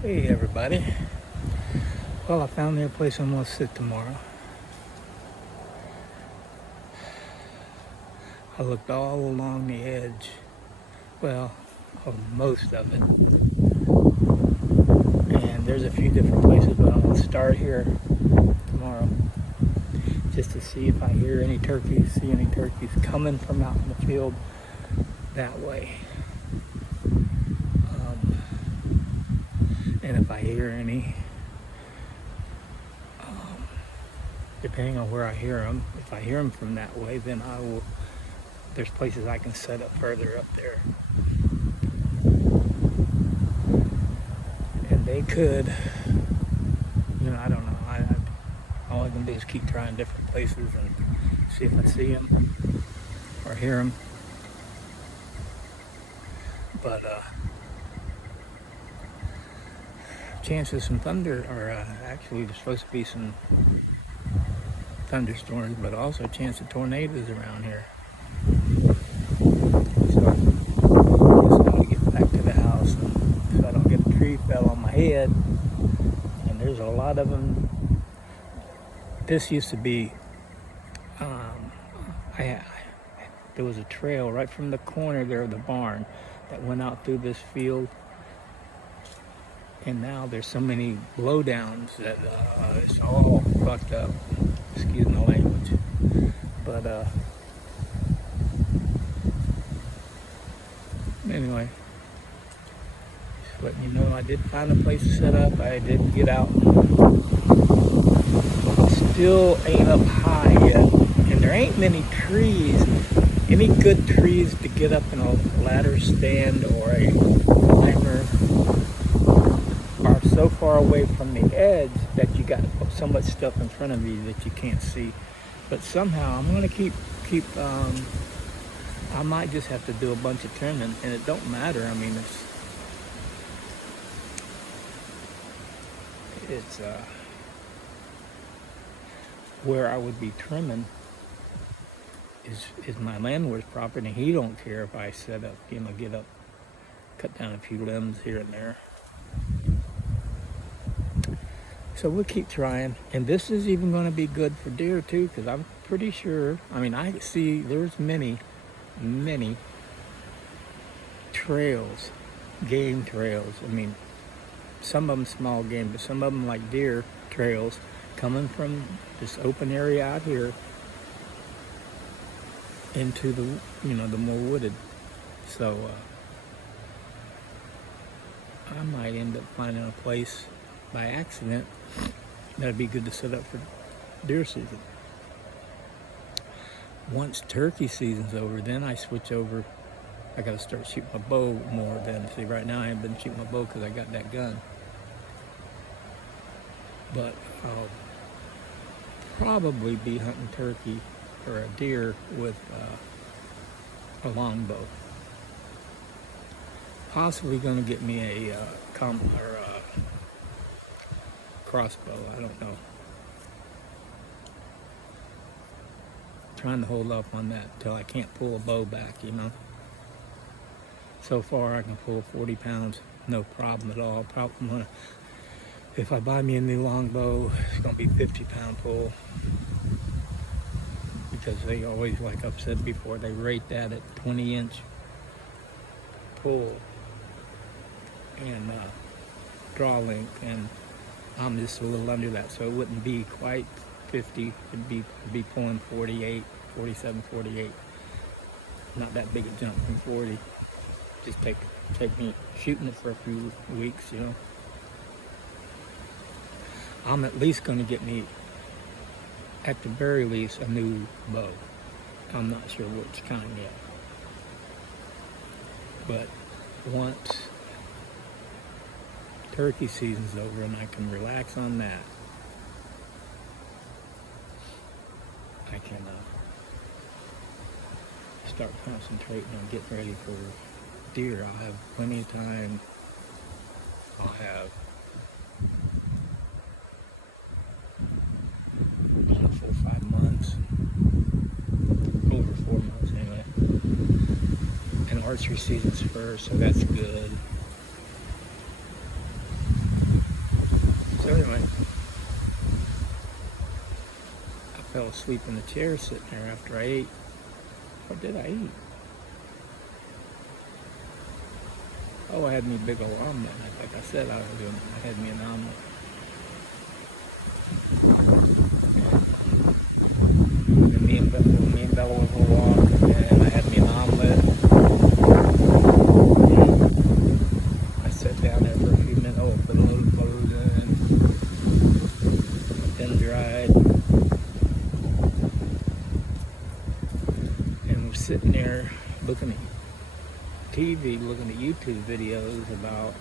Hey everybody. Well, I found me a place I'm gonna sit tomorrow. I looked all along the edge, well, most of it. And there's a few different places, but I'm gonna start here tomorrow just to see if I hear any turkeys, see any turkeys coming from out in the field that way. And if I hear any, depending on where I hear them, if I hear them from that way, then I will. There's places I can set up further up there, and they could. I don't know. All I can do is keep trying different places and see if I see them or hear them. But chances some thunder, or actually there's supposed to be some thunderstorms, but also a chance of tornadoes around here. So I just got to get back to the house so I don't get a tree fell on my head. And there's a lot of them. This used to be, there was a trail right from the corner there of the barn that went out through this field. And now there's so many blowdowns that it's all fucked up. Excuse my language. But anyway, just letting you know I did find a place to set up. I did get out. Still ain't up high yet, and there ain't many trees. Any good trees to get up in a ladder stand or a climber are so far away from the edge that you got so much stuff in front of you that you can't see. But somehow I'm gonna keep. I might just have to do a bunch of trimming, and it don't matter. I mean, it's where I would be trimming is my landlord's property, and he don't care if I set up, get up, cut down a few limbs here and there. So we'll keep trying, and this is even going to be good for deer too, because I'm pretty sure. I mean, I see there's many trails, game trails. I mean, some of them small game, but some of them like deer trails coming from this open area out here into the the more wooded. So I might end up finding a place by accident that'd be good to set up for deer season. Once turkey season's over, then I switch over. I gotta start shooting my bow more then. See, right now I haven't been shooting my bow because I got that gun. But I'll probably be hunting turkey or a deer with a longbow. Possibly going to get me a crossbow. I don't know. Trying to hold off on that till I can't pull a bow back. So far I can pull 40 pounds, no problem at all. If I buy me a new longbow, it's gonna be 50-pound pull, because they always, like I've said before, they rate that at 20-inch pull and draw length, and I'm just a little under that, so it wouldn't be quite 50. It'd be pulling 48, 47, 48. Not that big a jump from 40. Just take me shooting it for a few weeks, I'm at least going to get me, at the very least, a new bow. I'm not sure which kind yet. But once turkey season's over and I can relax on that, I can start concentrating on getting ready for deer. I'll have plenty of time. I'll have over 5 months, over 4 months anyway. And archery season's first, so that's good. fell asleep in the chair sitting there after I ate. What did I eat? Oh, I had me a big old omelet. Like I said, I had me an omelet. And me and Bella went for a walk, and I had me an omelet. I sat down there for a few minutes. Oh, put a little clothes in, then dried. And we're sitting there looking at TV, looking at YouTube videos about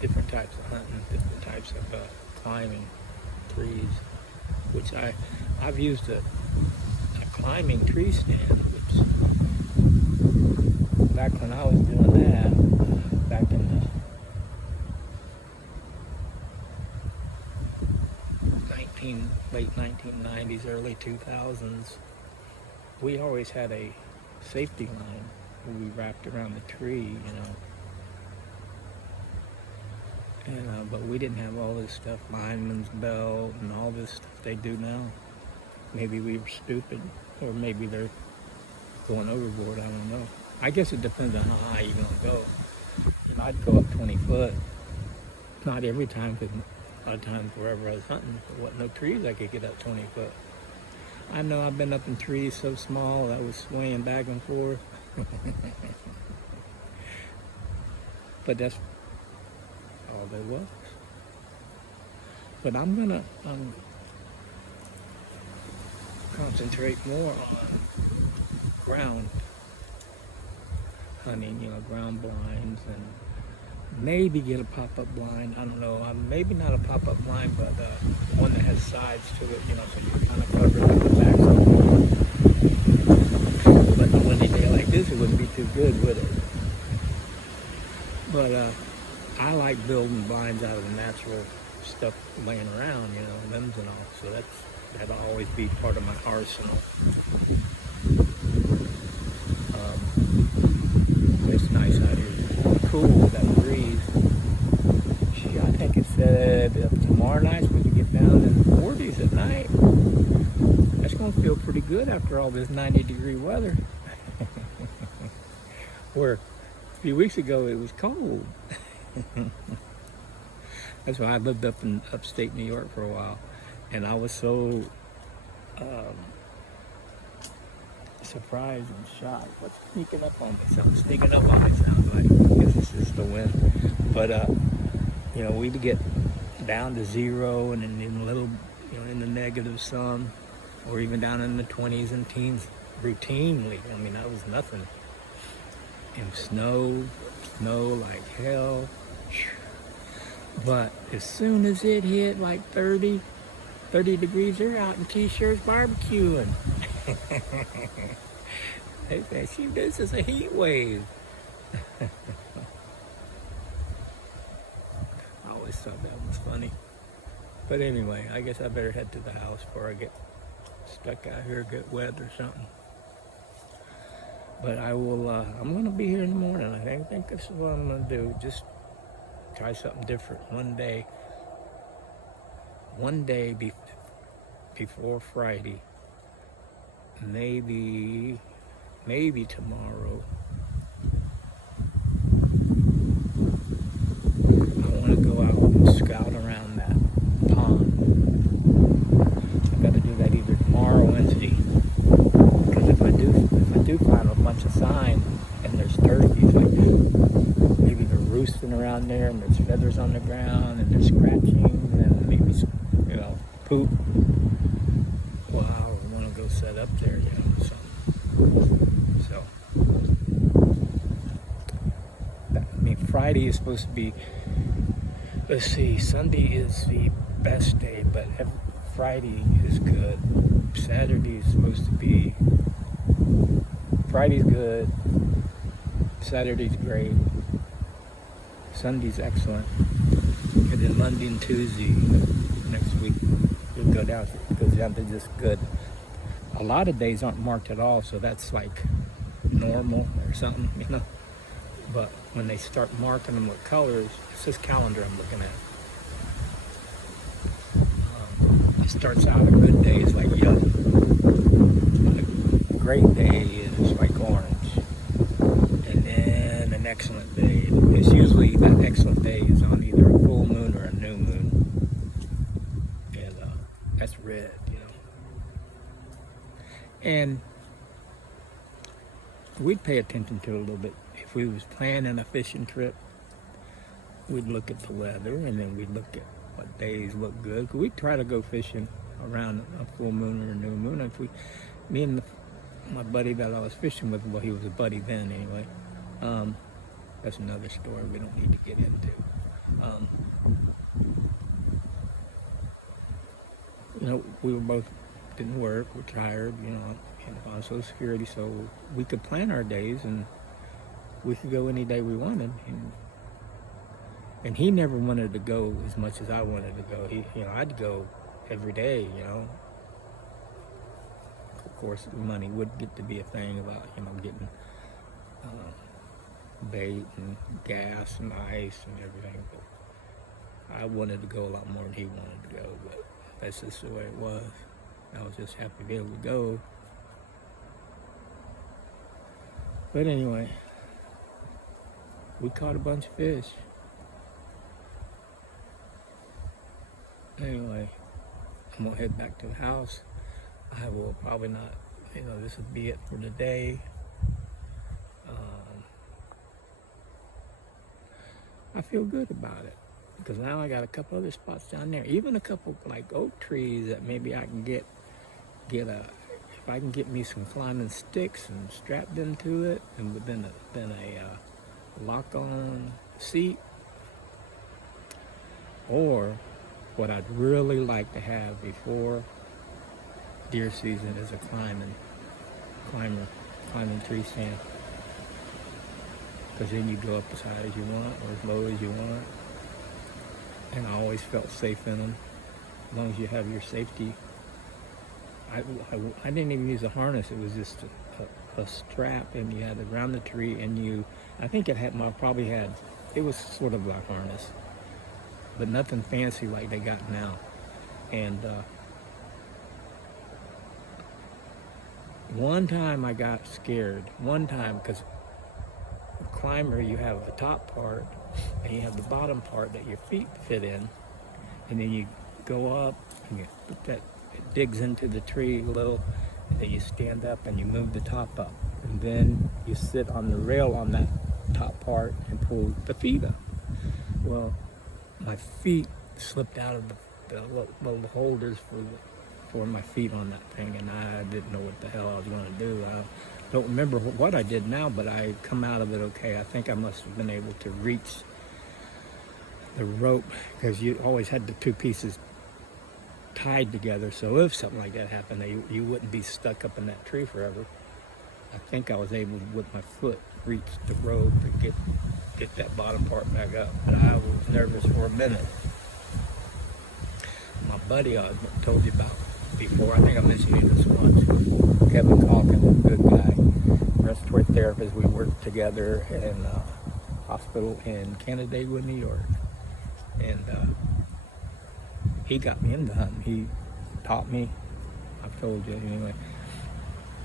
different types of hunting, different types of climbing trees, which I've used a climbing tree stand, which back when I was doing that, back in the late 1990s, early 2000s, we always had a safety line we wrapped around the tree, and but we didn't have all this stuff, lineman's belt and all this stuff they do now. Maybe we were stupid, or maybe they're going overboard, I don't know. I guess it depends on how high you're going to go. I'd go up 20 foot, not every time, because a lot of times wherever I was hunting, there wasn't no trees I could get up 20 foot. I know I've been up in trees so small that I was swaying back and forth. But that's all there was. But I'm gonna concentrate more on ground hunting, ground blinds, and maybe get a pop-up blind. I don't know. Maybe not a pop-up blind, but one that has sides to it, so you're kind of covered with the back. But on a windy day like this, it wouldn't be too good, would it? But I like building blinds out of the natural stuff laying around, limbs and all. So that'll always be part of my arsenal. It's nice out here. Cool, that breeze. I think it said tomorrow night we can get down in the 40s at night. That's going to feel pretty good after all this 90-degree weather. Where a few weeks ago it was cold. That's why I lived up in upstate New York for a while, and I was so surprised and shocked. What's sneaking up on me? Something sneaking up on me sounds like. I guess it's just the wind. But we'd get down to 0 and then in a little, in the negative some, or even down in the 20s and teens routinely. I mean, that was nothing. And snow like hell. But as soon as it hit like 30 degrees, they're out in t-shirts barbecuing. They say, "See, this is a heat wave." I always thought that was funny. But anyway, I guess I better head to the house before I get stuck out here, get wet or something. But I will, I'm going to be here in the morning. I think this is what I'm going to do. Just try something different one day before Friday. Maybe tomorrow. I want to go out and scout around that pond. I've got to do that either tomorrow or Wednesday. Because if I do find a bunch of sign and there's turkeys, like maybe they're roosting around there and there's feathers on the ground and they're scratching and maybe poop. Well, I want to go set up there, So Friday is supposed to be, let's see, Sunday is the best day, but Friday is good. Saturday is supposed to be, Friday's good, Saturday's great, Sunday's excellent, and then Monday and Tuesday next week it goes down to just good. A lot of days aren't marked at all, so that's like normal or something, But when they start marking them with colors, it's this calendar I'm looking at. It starts out a good day is like yellow. A great day is like orange. And then an excellent day, it's usually that excellent day is on either a full moon or a new moon. And that's red, you know. And we'd pay attention to it a little bit. If we was planning a fishing trip, we'd look at the weather, and then we'd look at what days look good. We'd try to go fishing around a full moon or a new moon. If me and my buddy that I was fishing with, well, he was a buddy then anyway. That's another story we don't need to get into. You know, we were both didn't work, we're tired, you know, and on Social Security, so we could plan our days and we could go any day we wanted. And he never wanted to go as much as I wanted to go. I'd go every day, you know. Of course, money would get to be a thing about, you know, getting bait and gas and ice and everything. But I wanted to go a lot more than he wanted to go, but that's just the way it was. I was just happy to be able to go. But anyway, we caught a bunch of fish. Anyway, I'm gonna head back to the house. I will probably not, you know, this will be it for today. I feel good about it because now I got a couple other spots down there, even a couple like oak trees that maybe I can get if I can get me some climbing sticks and strapped into it, and then a lock-on seat. Or what I'd really like to have before deer season is a climbing tree stand. Because then you go up as high as you want or as low as you want. And I always felt safe in them, as long as you have your safety. I didn't even use a harness. It was just a strap, and you had it around the tree, and I think it was sort of a harness, but nothing fancy like they got now. And one time I got scared. One time, because a climber, you have the top part, and you have the bottom part that your feet fit in, and then you go up, and you put that, it digs into the tree a little, and then you stand up and you move the top up, and then you sit on the rail on that top part and pull the feet up. Well, my feet slipped out of the little holders for my feet on that thing, and I didn't know what the hell I was going to do. I don't remember what I did now, but I come out of it okay. I think I must have been able to reach the rope, because you always had the two pieces tied together, so if something like that happened, you wouldn't be stuck up in that tree forever. I think I was able, with my foot, reach the rope and get that bottom part back up, but I was nervous for a minute. My buddy I told you about before, I think I mentioned you this once, Kevin Calkin, a good guy, respiratory therapist. We worked together in a hospital in Canandaigua, New York, and he got me into hunting. He taught me. I've told you anyway.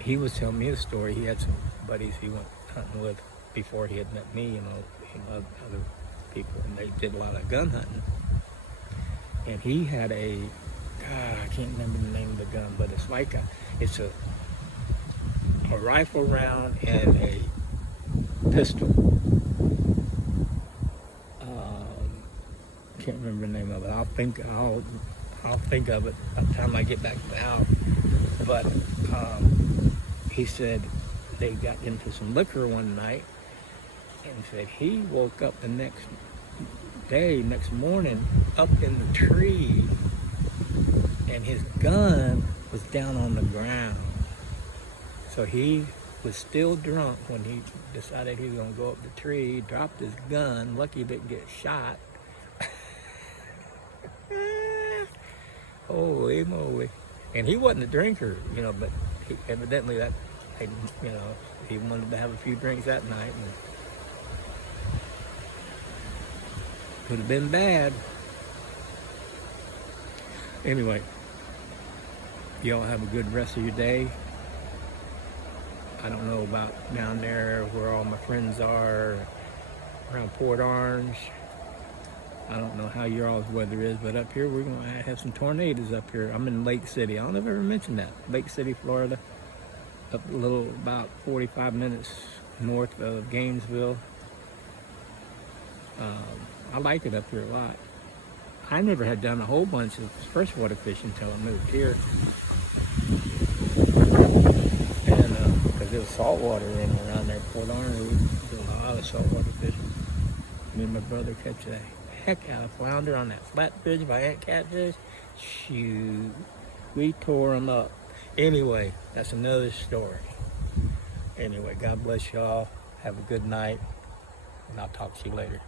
He was telling me a story. He had some buddies he went hunting with before he had met me, you know, other people, and they did a lot of gun hunting. And he had I can't remember the name of the gun, but it's like it's a rifle round and a pistol. Can't remember the name of it. I'll think of it by the time I get back to the house. But he said they got into some liquor one night, and said he woke up the next morning, up in the tree, and his gun was down on the ground. So he was still drunk when he decided he was going to go up the tree. He dropped his gun. Lucky he didn't get shot. Holy moly. And he wasn't a drinker, you know, but evidently he wanted to have a few drinks that night. And could have been bad. Anyway, y'all have a good rest of your day. I don't know about down there where all my friends are around Port Orange. I don't know how your all's weather is, but up here we're going to have some tornadoes up here. I'm in Lake City. I don't know if I ever mentioned that. Lake City, Florida. Up a little, about 45 minutes north of Gainesville. I like it up here a lot. I never had done a whole bunch of freshwater fishing until I moved here. And because there was saltwater in around there, Port Orange, we did a lot of saltwater fishing. Me and my brother catch a heck out of flounder on that flatfish by Ant Catfish. Shoot, we tore them up. Anyway, that's another story. Anyway, God bless y'all. Have a good night, and I'll talk to you later.